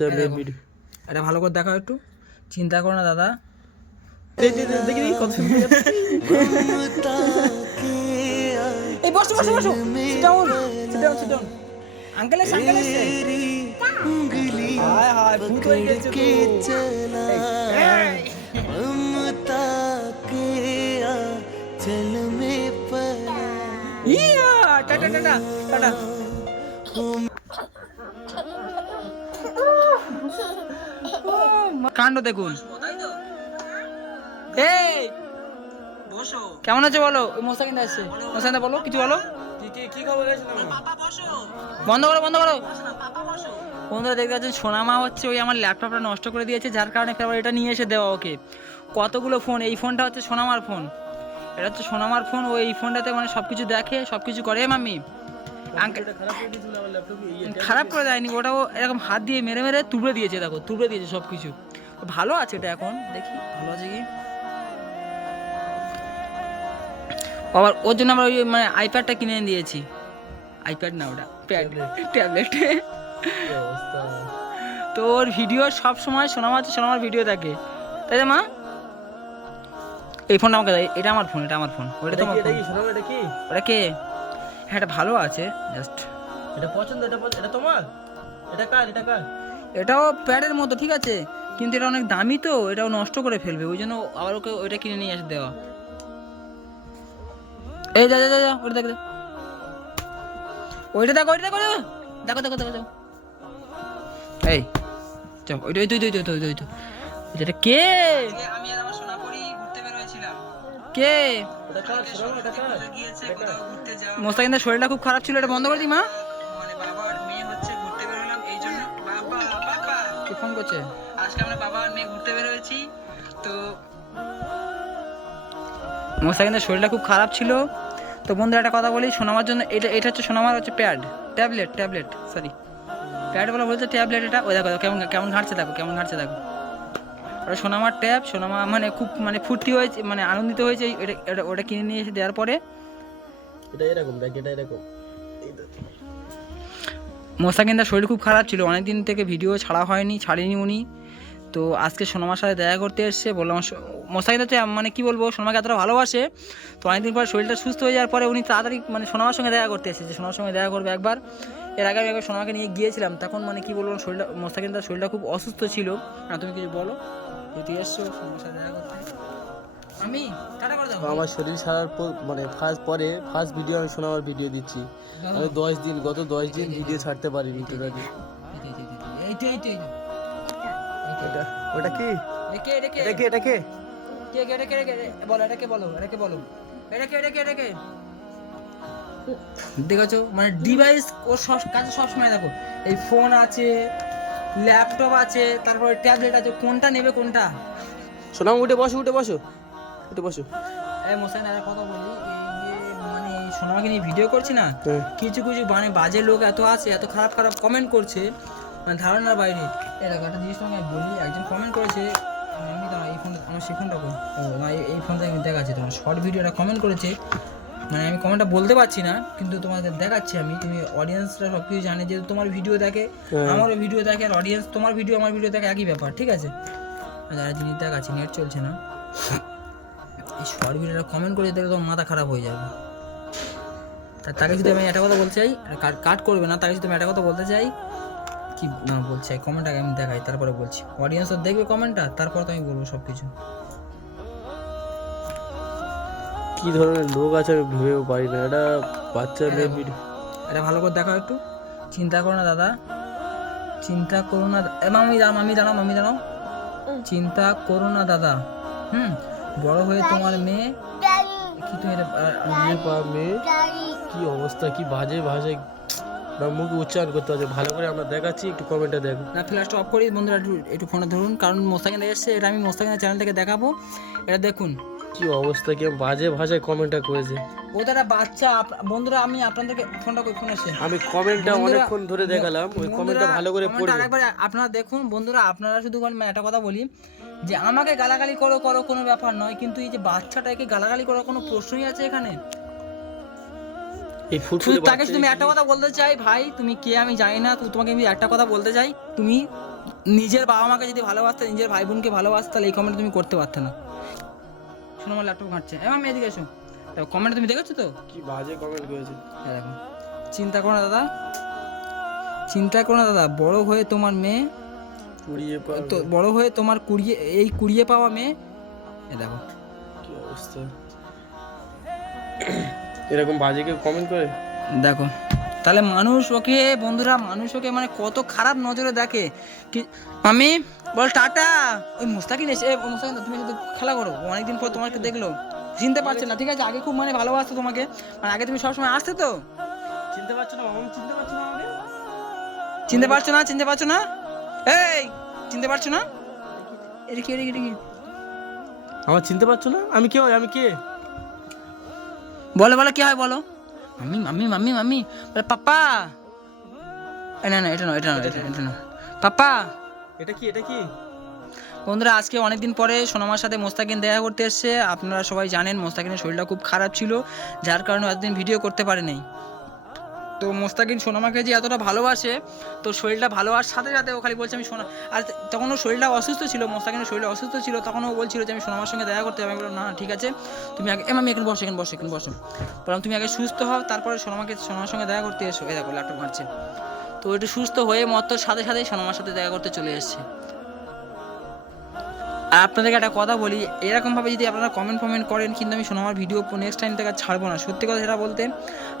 বাচ্চা মেয়ের ভিডিও। এটা ভালো করে দেখাও একটু, চিন্তা করো না দাদা। দেখি কত সুন্দর। এই বসো বসো বসো, sit down sit down sit down. Uncle এসে হায় হায় ভূত হয়ে গেছে তো। ইয়া টাটা টাটা টাটা। কাণ্ড দেখুন। এই বসো, কেমন আছো বলো? ওই মোস্তাকিন আসছে, মোস্তাকিন বলো কিছু বলো। কি খবর আছে? বন্ধ করো বন্ধ করো। বন্ধুরা দেখতে পাচ্ছেন সোনামা হচ্ছে ওই আমার ল্যাপটপটা নষ্ট করে দিয়েছে, যার কারণে ফের এটা নিয়ে এসে দেওয়া ওকে। কতগুলো ফোন, এই ফোনটা হচ্ছে সোনামার ফোন, এটা হচ্ছে সোনামার ফোন। ও এই ফোনটাতে মানে সব কিছু দেখে, সব কিছু করে। মাম্মি আঙ্কেলটা খারাপ করে দেয়নি, ওটাও এরকম হাত দিয়ে মেরে মেরে তুলে দিয়েছে, দেখো তুলে দিয়েছে সব কিছু। ভালো আছে এটা, এখন দেখি ভালো আছে কি। আবার ওর জন্য আমরা ওই মানে আইপ্যাডটা কিনে দিয়েছি। আইপ্যাড না, ওটা ট্যাবলেট। তো ওর ভিডিও সব সময় সোনামার ভিডিও দেখে, তাই না মা? এই ফোনটা আমাকে দেয়, এটা আমার ফোন, এটা আমার ফোন। ওটা তোমার ফোন। এটা কি? ওটা কে? হ্যাঁ এটা ভালো আছে জাস্ট। এটা পছন্দ, এটা তোমার? এটা কার? এটাও প্যাডের মতো ঠিক আছে, কিন্তু এটা অনেক দামি তো, এটাও নষ্ট করে ফেলবে, ওই জন্য আবার ওকে ওইটা কিনে নিয়ে এসে দেওয়া। এই যা যা যা যা, ওইটা দেখ, ওইটা দেখো, ওইটা দেখো, দেখো দেখো দেখো, এই যাও, ওইটা ওই তো এটা কে? আমি আর আমার সোনাপুরি ঘুরতে বের হয়েছিলাম। কে? এটা কার? এটা কার? মোস্তাকিনের শরীরটা খুব খারাপ ছিল, এটা বন্ধ করে দি মা। মানে বাবা আর মেয়ে হচ্ছে ঘুরতে বের হলাম, এই জন্য বাবা কে ফোন করছে? আজকে আমরা বাবা আর মেয়ে ঘুরতে বের হয়েছি। তো মোস্তাকিনের শরীরটা খুব খারাপ ছিল। তো বন্ধুরা একটা কথা বলি, সোনামার জন্য এটা হচ্ছে সোনামার হচ্ছে ট্যাবলেট সরি প্যাড বলা বলছে ট্যাবলেট। এটা ওই দেখো কেমন ঘাটছে, কেমন ঘাটছে দেখো। ওটা সোনামার ট্যাব। সোনামা মানে খুব মানে ফুর্তি হয়েছে, মানে আনন্দিত হয়েছে ওটা কিনে নিয়ে এসে দেওয়ার পরে। এটা এরকম দেখ, এটা এরকম। মোস্তাকিনদার শরীর খুব খারাপ ছিল, অনেকদিন থেকে ভিডিও ছাড়েনি উনি। তো আজকে সোনামার সাথে দেখা করতে এসছে। বললাম মোস্তাকিনদা তো মানে কি বলবো, সোনামাকে এতটা ভালোবাসে। তো অনেকদিন পর শরীরটা সুস্থ হয়ে যাওয়ার পরে উনি তাড়াতাড়ি মানে সোনামার সঙ্গে দেখা করতে এসেছে, সোনামার সঙ্গে দেখা করবে একবার। এর আগে আমি একবার সোনামাকে নিয়ে গিয়েছিলাম, তখন মানে কি বলবো, শরীরটা মোস্তাকিনদার শরীরটা খুব অসুস্থ ছিল। না তুমি কিছু বলো, তুই এসছো সোনামার সাথে দেখা করতে। আমি টাটা করে দাও। আমার শরীর ছাড়ার পর মানে ফার্স্ট ভিডিও আমি সোনামার ভিডিও দিচ্ছি। আমি গত 10 দিন ভিডিও ছাড়তে পারিনি টোটালি। ওটা কি? এটা কে? দেখেছো মানে ডিভাইস ওর কাছে সবসময় দেখো, এই ফোন আছে, ল্যাপটপ আছে, তারপরে ট্যাবলেট আছে, কোনটা নেবে কোনটা? সোনাম উঠে বসো। এই মোসাইন একটা কথা বলি, এই যে মানে সোনামাকে নিয়ে ভিডিও করছি না, কিছু মানে বাজে লোক এত আছে, এত খারাপ কমেন্ট করছে, মানে ধারণার বাইরে। এই দেখো একটা জিনিস তোমাকে বলি, একজন কমেন্ট করেছে, আমি দাঁড়া এই ফোনটা আমার সেই ফোনটা না, এই ফোনটা আমি দেখাচ্ছি তোমার শর্ট ভিডিওটা কমেন্ট করেছে, মানে আমি কমেন্টটা বলতে পারছি না, কিন্তু তোমাদের দেখাচ্ছি আমি। তুমি অডিয়েন্সরা সব কিছু জানে, যেহেতু তোমার ভিডিও দেখে, আমারও ভিডিও দেখে, আর অডিয়েন্স তোমার ভিডিও আমার ভিডিও দেখে, একই ব্যাপার ঠিক আছে। যারা জিনিস দেখাচ্ছি, নেট চলছে না, এই শর্ট ভিডিওটা কমেন্ট করে দেখলে তোমার মাথা খারাপ হয়ে যাবে। তাকে যদি আমি একটা কথা বলতে চাই, কাট করবে না, তাকে যদি আমি একটা কথা বলতে চাই, কি না বলছি কমেন্ট আগে আমি দেখাই, তারপরে বলছি। অডিয়েন্স দেখবে কমেন্টটা, তারপর তো আমি বলবো সব কিছু। কি ধরনের লোক আছে আমি ভেবেও পারি না। এটা বাচ্চা মেয়ের ভিডিও। এটা ভালো করে দেখাও একটু, চিন্তা করো না দাদা, চিন্তা করো না। মামি দাঁড়াও, চিন্তা করো না দাদা। বড় হয়ে তোমার মেয়ে কি, তুমি মেয়ে কি অবস্থা, কি বাজে ভাষায় মুখে উচ্চারণ করতে হচ্ছে। ভালো করে আমরা দেখাচ্ছি, একটু কমেন্টটা দেখো। না ফ্ল্যাশটা অফ করি বন্ধুরা, একটু ফোনটা ধরুন, কারণ মোস্তাকিন এসছে, এটা আমি মোস্তাকিনের চ্যানেল থেকে দেখাবো। এটা দেখুন কি অবস্থা, কি বাজে ভাষায় কমেন্টটা করেছে। ও তো একটা বাচ্চা। বন্ধুরা আমি আপনাদেরকে ফোনটা ফোন আসছে, আমি কমেন্টটা অনেকক্ষণ ধরে দেখালাম, ওই কমেন্টটা ভালো করে পড়বেন। আরেকবার আপনারা দেখুন বন্ধুরা, আপনারা শুধু একটা কথা বলি, যে আমাকে গালাগালি করো কোনো ব্যাপার নয়, কিন্তু এই যে বাচ্চাটাকে গালাগালি করার কোনো প্রশ্নই আছে এখানে? এই ফুটফুটে তাকে তুমি একটা কথা বলতে চাই, ভাই তুমি কে আমি জানি না, তোমাকে আমি একটা কথা বলতে চাই, তুমি নিজের বাবা মাকে যদি ভালোবাসতে, নিজের ভাই বোনকে ভালোবাসতে, তাহলে এই কমেন্ট তুমি করতে পারতে না। শোনো, আমার ল্যাপটপ ঘাঁটছে। আমি এদিকে এসো। কমেন্ট তুমি দেখেছো তো? কি বাজে কমেন্ট করেছে। দেখো, চিন্তা করো না দাদা, চিন্তা করো না দাদা, বড় হয়ে তোমার মেয়ে কুড়িয়ে তো বড় হয়ে তোমার কুড়িয়ে পাওয়া মেয়ে। দেখো কি অবস্থা, এরকম বাজে কেউ কমেন্ট করে। দেখো তাহলে মানুষ ওকে, বন্ধুরা, মানুষ ওকে মানে কত খারাপ নজরে দেখে। কি আমি বল টাটা। ওই মুস্তাকিন এসে, মুস্তাকিন তুমি যদি খেলা করো, অনেকদিন পর তোমাকে দেখলো, চিনতে পারছে না, ঠিক আছে? আগে খুব মানে ভালোবাসতো তোমাকে, মানে আগে তুমি সবসময় আসতে তো। চিনতে পারছো না মামা, চিনতে পারছো না আমাকে? চিনতে পারছো না? চিনতে পারছো না? এই চিনতে পারছো না? এটা কি, এটা কি? আমার চিনতে পারছো না? আমি কে হয়, আমি কে? বলো বলো, কি হয় বলো। মাম্মি মাম্মি মাম্মি মাম্মি, বলে পাপ্পা। না না, এটা না, এটা না, এটা না, পাপ্পা। এটা কি, এটা কি? বন্ধুরা, আজকে অনেকদিন পরে সোনামার সাথে মোস্তাকিন দেখা করতে এসছে। আপনারা সবাই জানেন মোস্তাকিনের শরীরটা খুব খারাপ ছিল, যার কারণে এতদিন ভিডিও করতে পারে নাই। তো মোস্তাকিন সোনামাকে যে এতটা ভালোবাসে, তো শরীরটা ভালোবাসার সাথে সাথে ও খালি বলছে আমি সোনা। আর তখন ও শরীরটা অসুস্থ ছিল, মোস্তাকিনের শরীরটা অসুস্থ ছিল, তখন ও বলছিল যে আমি সোনামার সঙ্গে দেখা করতে হবে। আমি বললাম না ঠিক আছে, তুমি আগে আমি এখানে বসো, এখানে বসো, এখানে বসো। বললাম তুমি আগে সুস্থ হও, তারপরে সোনামার সঙ্গে দেখা করতে এসো। এই দেখো ল্যাপটপ ঘাঁটছে। তো একটু সুস্থ হয়ে মত্তর সাথে সাথেই সোনামার সাথে দেখা করতে চলে এসেছে। আর আপনাদেরকে একটা কথা বলি, এরকমভাবে যদি আপনারা কমেন্ট করেন, কিন্তু আমি সোনামার ভিডিও নেক্সট টাইম থেকে ছাড়বো না। সত্যি কথা সেটা বলতে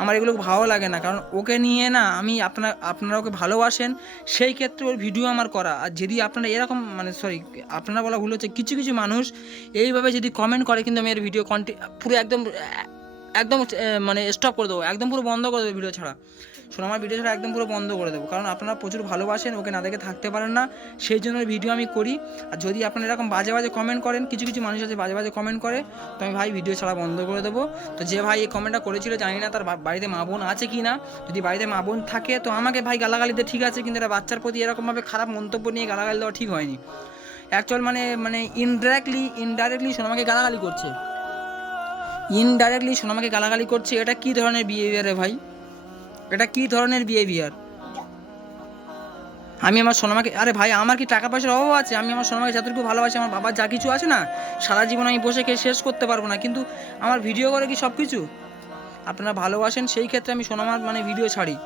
আমার এগুলো ভালো লাগে না, কারণ ওকে নিয়ে না আমি, আপনারা ওকে ভালোবাসেন, সেই ক্ষেত্রে ওর ভিডিও আমার করা। আর যদি আপনারা এরকম মানে আপনারা বলা ভুল হচ্ছে, কিছু কিছু মানুষ এইভাবে যদি কমেন্ট করে, কিন্তু আমি এর ভিডিও পুরো একদম একদম মানে স্টপ করে দেবো, একদম পুরো বন্ধ করে দেবো ভিডিও ছাড়া। সোনামার ভিডিও ছাড়া একদম পুরো বন্ধ করে দেবো, কারণ আপনারা প্রচুর ভালোবাসেন, ওকে না দেখে থাকতে পারেন না, সেই জন্য ভিডিও আমি করি। আর যদি আপনারা এরকম বাজে বাজে কমেন্ট করেন, কিছু কিছু মানুষ আছে বাজে বাজে কমেন্ট করে, তো আমি ভাই ভিডিও ছাড়া বন্ধ করে দেবো। তো যে ভাই এই কমেন্টটা করেছিল, জানি না তার বাড়িতে মা বোন আছে কি না। যদি বাড়িতে মা বোন থাকে তো আমাকে ভাই গালাগালি দিয়ে ঠিক আছে, কিন্তু একটা বাচ্চার প্রতি এরকমভাবে খারাপ মন্তব্য নিয়ে গালাগালি দেওয়া ঠিক হয়নি। অ্যাকচুয়াল মানে ইনডাইরেক্টলি সোনামাকে গালাগালি করছে, সোনামাকে গালাগালি করছে। এটা কি ধরনের বিহেভিয়ার ভাই? এটা কি ধরনের বিহেভিয়ার? আমি আমার সোনামাকে, আরে ভাই আমার কি টাকা পয়সার অভাব আছে? আমি আমার সোনামাকে যতটুকু ভালোবাসি, আমার বাবার যা কিছু আছে না, সারা জীবন আমি বসে খেয়ে শেষ করতে পারবো না, কিন্তু আমার ভিডিও করে কি সব কিছু? আপনারা ভালোবাসেন, সেই ক্ষেত্রে আমি সোনামার মানে ভিডিও ছাড়ি।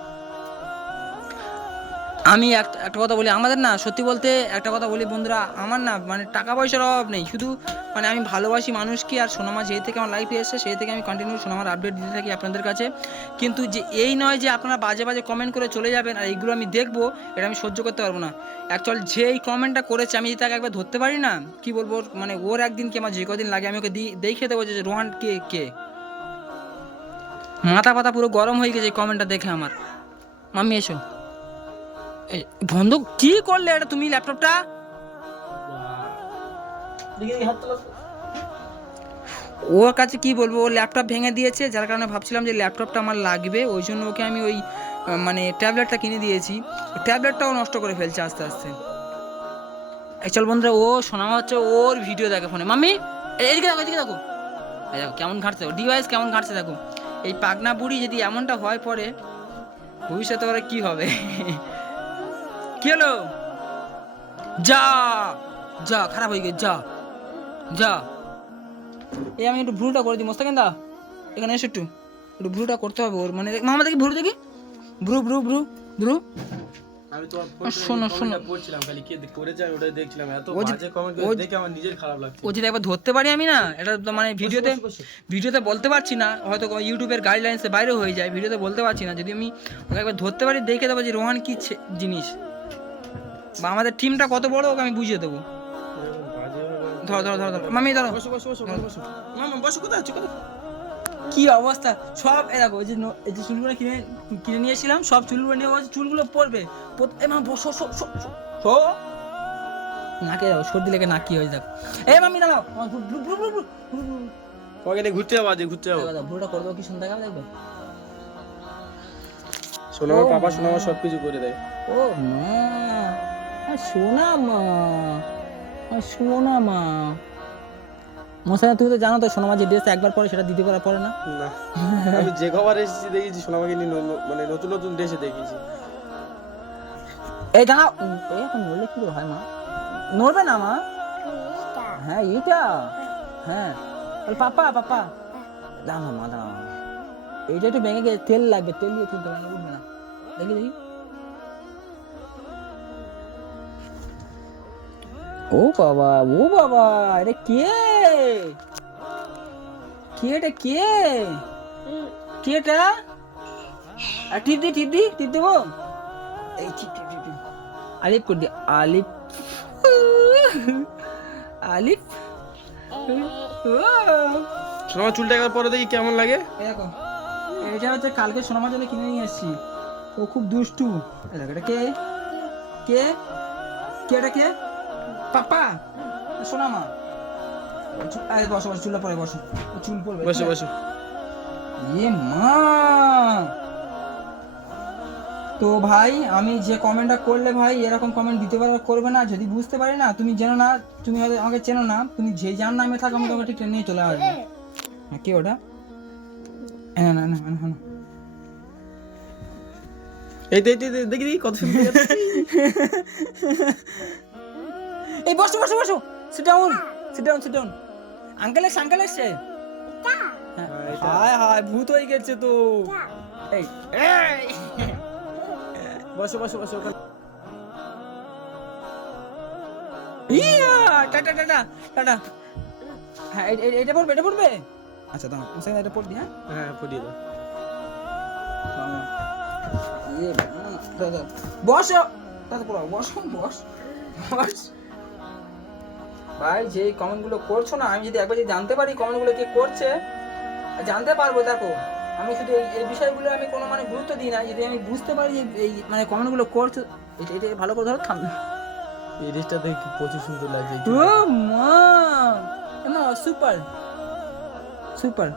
আমি একটা কথা বলি, আমাদের না, সত্যি বলতে একটা কথা বলি বন্ধুরা, আমার না মানে টাকা পয়সার অভাব নেই, শুধু মানে আমি ভালোবাসি মানুষকে। আর সোনামা যেই থেকে আমার লাইফে এসেছে, সেই থেকে আমি কন্টিনিউ সোনামার আপডেট দিতে থাকি আপনাদের কাছে। কিন্তু যে এই নয় যে আপনারা বাজে বাজে কমেন্ট করে চলে যাবেন আর এইগুলো আমি দেখবো, এটা আমি সহ্য করতে পারবো না। অ্যাকচুয়াল যে এই কমেন্টটা করেছে, আমি যদি তাকে একবার ধরতে পারি না, কি বলবো, মানে ওর একদিন কি আমার যে কদিন লাগে, আমি ওকে দেখে দেবো যে রোহান কে। মাথা পাতা পুরো গরম হয়ে গেছে এই কমেন্টটা দেখে আমার। মাম্মি এসো। বন্ধ কি করলে এটা তুমি? ল্যাপটপটা ওর কাছে কি বলবো, ও ল্যাপটপ ভেঙে দিয়েছে, যার কারণে ভাবছিলাম যে ল্যাপটপটা আমার লাগবে, ওই জন্য ওকে আমি ওই মানে ট্যাবলেটটা কিনে দিয়েছি। ট্যাবলেটটাও নষ্ট করে ফেলছে আস্তে আস্তে। অ্যাকচুয়াল বন্ধুরা, ও শোনামা হচ্ছে ওর ভিডিও দেখে ফোনে। মাম্মি এদিকে দেখো, এদিকে দেখো, এই দেখো কেমন ঘাটছে ডিভাইস, কেমন ঘাটছে দেখো। এই পাগনা বুড়ি যদি এমনটা হয় পরে, ভবিষ্যতে ওরা কি হবে? কি হলো? যা যা, খারাপ হয়ে গেছে, যা। এই আমি একটু ভ্রুটা করে দিই, মোস্তাকিন দা এখানে এসে একটু ভ্রুটা করতে হবে ওর, মানে মামা দেখি ভ্রু দেখি, ভ্রু। আমি তোমার শোনো পড়ছিলাম, খালি কে করেছে আমি ওটাই দেখছিলাম, এত বাজে কমেন্ট করে দেখে আমার নিজের খারাপ লাগছে। ও যদি একবার ধরতে পারি আমি না, এটা তো মানে ভিডিওতে বলতে পারছি না, হয়তো ইউটিউবের গাইডলাইন্সের বাইরে হয়ে যায়, ভিডিওতে বলতে পারছি না। যদি আমি ওকে একবার ধরতে পারি, দেখে দেবো যে রোহান কি জিনিস, বা আমাদের টিমটা কত বড়, ওকে আমি বুঝিয়ে দেবো। ধর মামি ধরো, বসো, কোথায় আছো? কি অবস্থা সব। দেখো এই যে চুলগুলো কিনে নিয়েছিলাম, সব চুলগুলো নিয়ে চুলগুলো পড়বে। নাকে যাও, সর্দি লেগে নাকি হয়ে যাক। মামি দাঁড়াও, ঘুরতে যাবো, ঘুরতে যাবো। ভুলটা করে দেবো, কি সুন্দর দেখাবে, দেখবে। সোনামার পাপা সোনামা সবকিছু করে দেয়। ও সোনা মা মশাই, তুমি তো জানো তো সোনামা যে ড্রেস একবার পরে সেটা দিতে পরে না। আমি যে কবার এসেছি দেখেছি সোনামাকে নিয়ে, মানে নতুন ড্রেসে দেখেছি। এই দাঁড়াও, এখন বললে কি করে হয় মা? নড়বে না মা? হ্যাঁ এইটা, হ্যাঁ বল পাপা পাপা। দাঁড়াও মা, দাঁড়াও, এইটা একটু ভেঙে গেছে, তেল লাগবে, তেল দিয়ে তুলতে হবে, উঠবে না। দেখি দেখি। ও বাবা, ও বাবা, এটা কে? কে এটা, কে? কে এটা? আর টিপ দি, টিপ দি, টিপ দেবো। এই টিপ টিপ টিপ টিপ। আলিফ করে দি, আলিফ, আলিফ। সোনামা চুলটা একবার পরে দেখি কেমন লাগে। এই দেখো, এটা হচ্ছে কালকে সোনামার জন্য কিনে নিয়ে এসেছি। ও খুব দুষ্টু। এই দেখো, এটা কে? কে? কে এটা, কে? পাপা, সোনামা। আরে বসো বসো, চুলটা পরে বসো, ও চুল পড়বে। বসো বসো। এ মা! তো ভাই, আমি যে কমেন্টটা করলে ভাই, এরকম কমেন্ট দিতে পারবে, করবে না। যদি বুঝতে পারি না, তুমি জেনো না, তুমি হয়তো আমাকে চেনো না, তুমি যে যার নামে থাকো আমি তোমাকে ঠিক নিয়ে চলে আসবো। হ্যাঁ, কে ওটা? হ্যাঁ না না না না, এই দেখি দেখি কত সুন্দর যাচ্ছে। এই বসো বসো বসো, sit down, sit down, sit down. Uncle এসছে, আঙ্কেল এসছে। হায় হায়, ভূত হয়ে গেছে তো। এই এই বসো বসো বসো ওখানে। ইয়া, টাটা টাটা টাটা। হ্যাঁ, এটা পড়বে, এটা পড়বে। আচ্ছা দাও, আমি এটা পড় দিই। হ্যাঁ হ্যাঁ পড়িয়ে দাও। ইয়ে দাদা, বসো, দাদা পড়াও, বসো, বস বস। ভাই, যে কমেন্টগুলো করছো না, আমি যদি একবার যদি জানতে পারি কমেন্টগুলো কে করছে, জানতে পারবো। দেখো, আমি শুধু এই বিষয়গুলো আমি কোনো মানে গুরুত্ব দিই না। যদি আমি বুঝতে পারি যে এই মানে কমেন্টগুলো করছো, এটা এটা ভালো করে ধরো, থাম। এই ড্রেসটা দেখি প্রচুর সুন্দর লাগছে। ও মা, মা সুপার সুপার।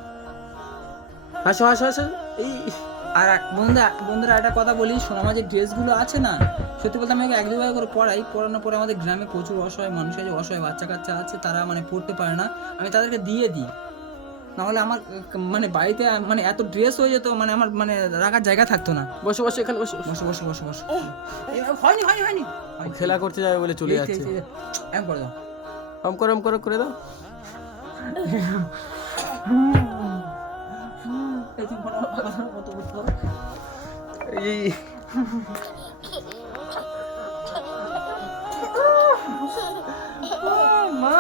আসো আসো আসো। এই আর বন্ধুরা একটা কথা বলি, সোনামা যে ড্রেসগুলো আছে না, সত্যি বলতে আমি এক দুবার করে পড়াই, পড়ানোর পরে আমাদের গ্রামে প্রচুর অসহায় মানুষ আছে, অসহায় বাচ্চা কাচ্চা আছে, তারা মানে পড়তে পারে না, আমি তাদেরকে দিয়ে দিই। নাহলে আমার মানে বাড়িতে মানে এত ড্রেস হয়ে যেত, মানে আমার মানে রাখার জায়গা থাকতো না। বসো বসো এখানে বসো। বসো বসো বসো বসো। হয়নি হয়নি হয়নি, খেলা করতে যাবে বলে চলে যাচ্ছে। এম করে দাও, আম করো করে দাও। এই মা,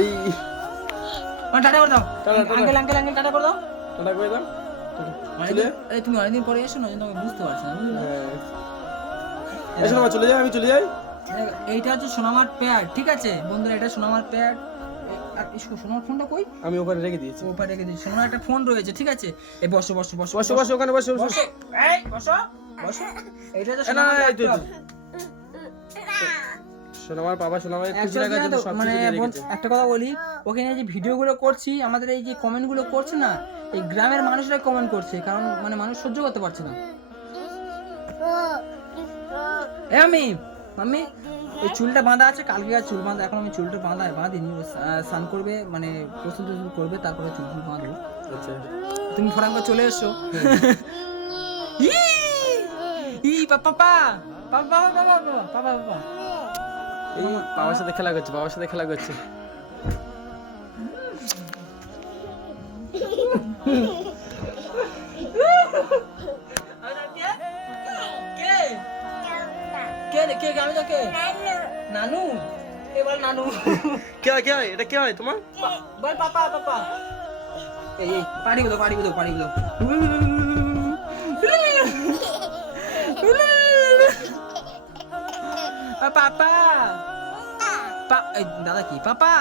এই টাটা করে দাও। Tata, tata. Uncle uncle uncle tata করে দাও। টাটা করে দাও। এই তুমি অনেকদিন পরে এসো না, জন্য আমি বুঝতে পারছি না, বুঝলে? হ্যাঁ সোনামা চলে যাই, আমি চলে যাই। এইটা হচ্ছে সোনামার প্যাড, ঠিক আছে বন্ধুরা, এটা সোনামার প্যাড। আর সোনামার ফোনটা কই? আমি ওখানে রেখে দিয়েছি। ওপারে রেখে দিয়েছি। সোনামার একটা ফোন রয়েছে, ঠিক আছে। এই বসো বসো বসো বসো বসো ওখানে বসো বসো। বসো, এই বসো বসো। এইটা হচ্ছে না সোনামার এই তো ল্যাপটপ। সোনামার বাবা সোনামার খুশি Actually রাখার জন্য জানো তো, সব মানে কিছু রেখেছে। একটা কথা বলি, ওখানে যে ভিডিওগুলো করছি, আমাদের এই যে কমেন্টগুলো করছে না, এই গ্রামের মানুষরাই কমেন্ট করছে, কারণ মানে মানুষ সহ্য করতে পারছে না। আমি মাম্মি, এই চুলটা বাঁধা আছে, কালকে আর চুল বাঁধা, এখন আমি চুলটা বাঁধিনি। স্নান করবে, মানে প্রস্তুত করবে, তারপরে চুল বাঁধবো। আচ্ছা তুমি ফরাঙ্গ চলে এসো। ই পাপা পাপা পাপা পাপা পাপা পাপা। এই বাবার সাথে খেলা করছে, বাবার সাথে খেলা করছে। কে আমি তো কে? নানু। এবার নানু। কে হয় কে হয় এটা কে হয় তোমার? বল পাপা পাপা। এই পাড়িগুলো পাপা দাদা কি পাপা?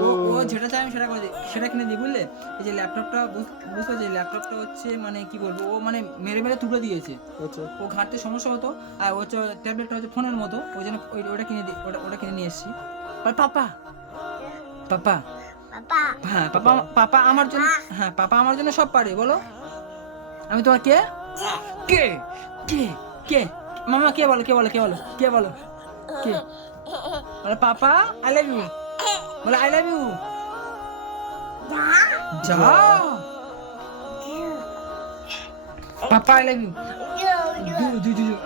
ও যেটা চাই আমি সেটা করে দিই, সেটা কিনে দিই, বুঝলে? এই যে ল্যাপটপটা, বুঝতে পারছি, ল্যাপটপটা হচ্ছে মানে কি বলবো, ও মানে মেরে মেরে তুলে দিয়েছে। আচ্ছা ও ঘাটতে সমস্যা হতো, আর হচ্ছে ট্যাবলেটটা হচ্ছে ফোনের মতো, ওই জন্য ওটা কিনে দিই, ওটা কিনে নিয়ে এসেছি। পাপা পাপা হ্যাঁ পাপা আমার জন্য, হ্যাঁ পাপা আমার জন্য সব পারে, বলো। আমি তোমার কে? কে কে কে মামা, কে বলো কে বলো কে বলো কে বলো কে বলো? পাপা আই লাভ ইউ, বলো আই লাভ ইউ। যা পাপা আই লাভ ইউ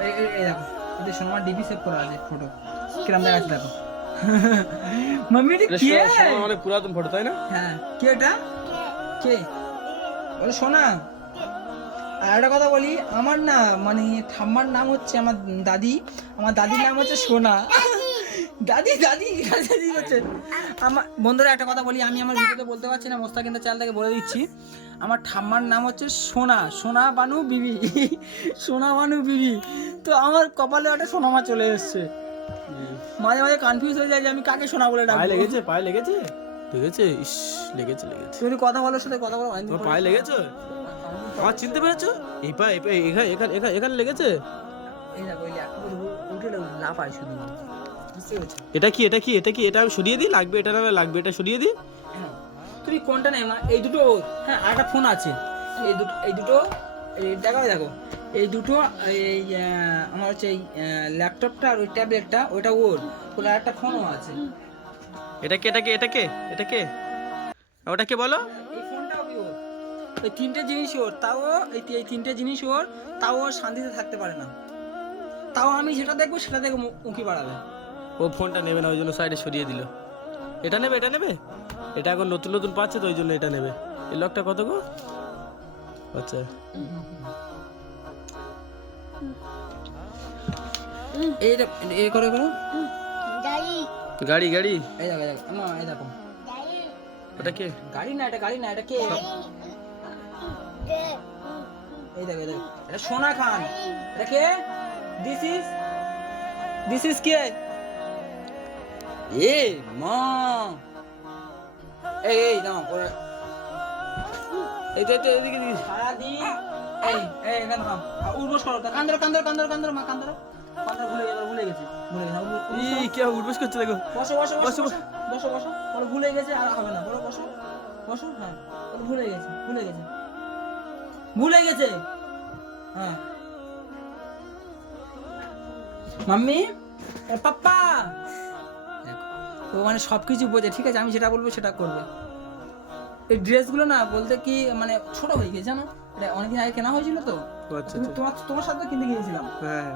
এই দেখো এদের সোনামার ডিপি সেভ করা আছে ফটো কিরম দেখাচ্ছে দেখো মাম্মি এটা কে অনেক পুরাতন ফটো তাই না? হ্যাঁ কে এটা কে বলে সোনা। আর একটা কথা বলি আমার না মানে ঠাম্মার নাম হচ্ছে আমার দাদি, আমার দাদির নাম হচ্ছে সোনা। দাদি দাদি দাদি হচ্ছে আমার বন্ধুরা। একটা কথা বলি আমি আমার ভিডিওতে বলতে পারছি না, মোস্তাকিন্দার চ্যানেল থেকে বলে দিচ্ছি, আমার ঠাম্মার নাম হচ্ছে সোনা, সোনা বানু বিবি, সোনা বানু বিবি। তো আমার কপালে একটা সোনা মা চলে এসছে, মাঝে মাঝে কনফিউজ হয়ে যায় যে আমি কাকে সোনা বলে ডাকবো। পায়ে লেগেছে? পায়ে লেগেছে? লেগেছে? ইস, লেগেছে লেগেছে। তুমি কথা বলার সাথে কথা বলো। তোমার পায়ে লেগেছে? আমার চিনতে পেরেছো? এই পা এখানে এখানে এখানে এখানে লেগেছে? এই দেখো এই উঠে লাফায় শুধু, বুঝতে পেরেছো? এটা কি এটা কি এটা কি? এটা আমি সরিয়ে দিই? লাগবে এটা, না লাগবে এটা সরিয়ে দিই? তুমি কোনটা নেই মা? এই দুটো। হ্যাঁ আর একটা ফোন আছে, এই দুটো এই দেখো দেখো এই দুটো এই আমার হচ্ছে এই ল্যাপটপটা আর ওই ট্যাবলেটটা ওটা ওর, ওর আর একটা ফোনও আছে। এটা কে এটা কে এটা কে এটা কে? ওটা কে বলো? এই ফোনটাও কি ওর? এই তিনটে জিনিস ওর, তাও এই তিনটে জিনিস ওর, তাও ও শান্তিতে থাকতে পারে না। তাও আমি যেটা দেখবো সেটা দেখে উঁকি বাড়াবে। ও ফোনটা নেবে না, ওই জন্য সাইডে সরিয়ে দিল। এটা নেবে এটা নেবে? এটা এখন নতুন নতুন পাচ্ছে তো ওই জন্য এটা নেবে। এই লকটা কত গো? আচ্ছা এইটা এই করে করো গাড়ি গাড়ি। এই দেখো এই দেখো ওটা কে? গাড়ি না, এটা গাড়ি না, এটা কে? এই দেখো এটা সোনা খান। এটা কে? দিস ইজ কে? এ মা এই নাও ওরা এই তো এদিকে দিকে। সারাদিন এই না থাম উঠবস করো, কান্দর মা কান্দর ভুলে গেছে ই কি উঠবস করছে দেখো। বসো বলো ভুলে গেছে আর হবে না, বলো বসো হ্যাঁ বলো ভুলে গেছে হ্যাঁ মাম্মি পাপ্পা। ও মানে সবকিছু বোঝে, ঠিক আছে আমি যেটা বলবো সেটা করবে। এই ড্রেসগুলো না বলতে কি মানে ছোট হয়ে গেছে জানো, এটা অনেকদিন আগে কেনা হয়েছিল তো। আচ্ছা তোমার সাথে কিনতে গিয়েছিলাম। হ্যাঁ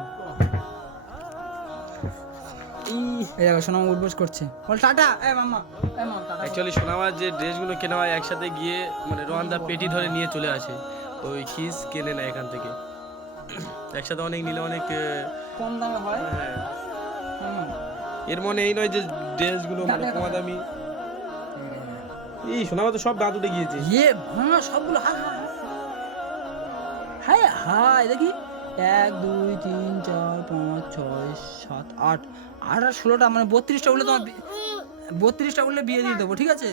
এই দেখো সোনামা উঠবস করছে, বল টাটা। মাম্মা টাটা। অ্যাকচুয়ালি সোনামার যে ড্রেসগুলো কেনা হয় একসাথে গিয়ে মানে রোহানদা পেটি ধরে নিয়ে চলে আসে, তো ওই খিস কেনে না এখান থেকে। একসাথে অনেক নিলে অনেক কম দামে হয়। হ্যাঁ এর মনে এই নয় যে ড্রেসগুলো মানে কম দামি। এই সোনামা তো সব দাঁত উঠে গিয়েছে। ভাঙা সবগুলো হাই দেখি 1 2 3 4 5 6 7 8 আর 16টা মানে 32টা উঠলে তোমার 32টা উঠলে বিয়ে দিয়ে দেবো, ঠিক আছে?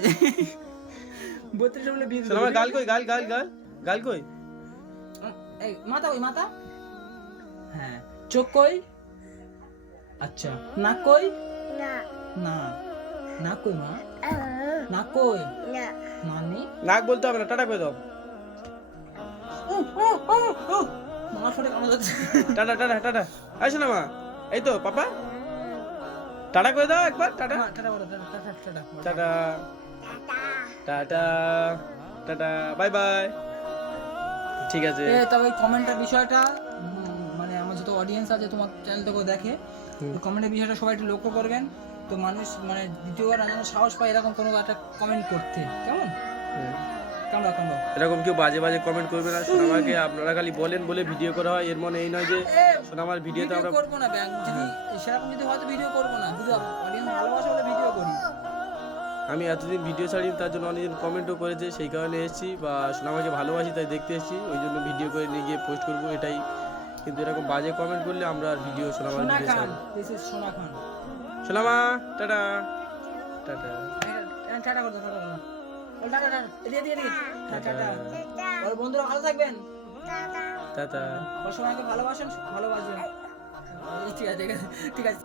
32টা উঠলে বিয়ে দিয়ে দেবো। গাল কই গাল কই? এই মাথা হ্যাঁ, চোখ কই? আচ্ছা নাক কই? না নাক কই মা? নাক কই? নানি নাক বলতে হবে না, টাটা কই দাও। মা ফোটে কামড় যাচ্ছে। টাটা আসো না মা। এই তো পাপা টাটা কই দাও একবার। Tata tata tata tata bye bye. ঠিক আছে। তবে কমেন্টের বিষয়টা মানে আমার যত অডিয়েন্স আছে তোমার চ্যানেল থেকেও দেখে, কমেন্টের বিষয়টা সবাই একটু লক্ষ্য করবেন। তো মানুষ মানে দ্বিতীয়বার যেন সাহস পায় এরকম কোনো একটা কমেন্ট করতে, কেমন? কামড়া এরকম কেউ বাজে কমেন্ট করবে না। সোনামাকে আপনারা খালি বলেন বলে ভিডিও করা হয়, এর মনে এই নয় যে সোনামার ভিডিওতে আমরা করবো না। যদি সেরকম যদি হয়তো ভিডিও করবো না, শুধু অডিয়েন্স ভালোবাসা বলে ভিডিও করি। আমি এতদিন ভিডিও ছাড়ি, তার জন্য অনেকদিন কমেন্টও করেছে, সেই কারণে এসেছি, বা সোনামাকে ভালোবাসি তাই দেখতে এসেছি, ওই জন্য ভিডিও করে নিয়ে গিয়ে পোস্ট করবো এটাই। কিন্তু এরকম বাজে কমেন্ট করলে আমরা আর ভিডিও সোনামার ভিডিও ছাড়ি। সোনামা টাটা টাটা টাটা করো টাটা। বন্ধুরা ভালো থাকবেন, টাটা। সবাইকে ভালোবাসবেন। ঠিক আছে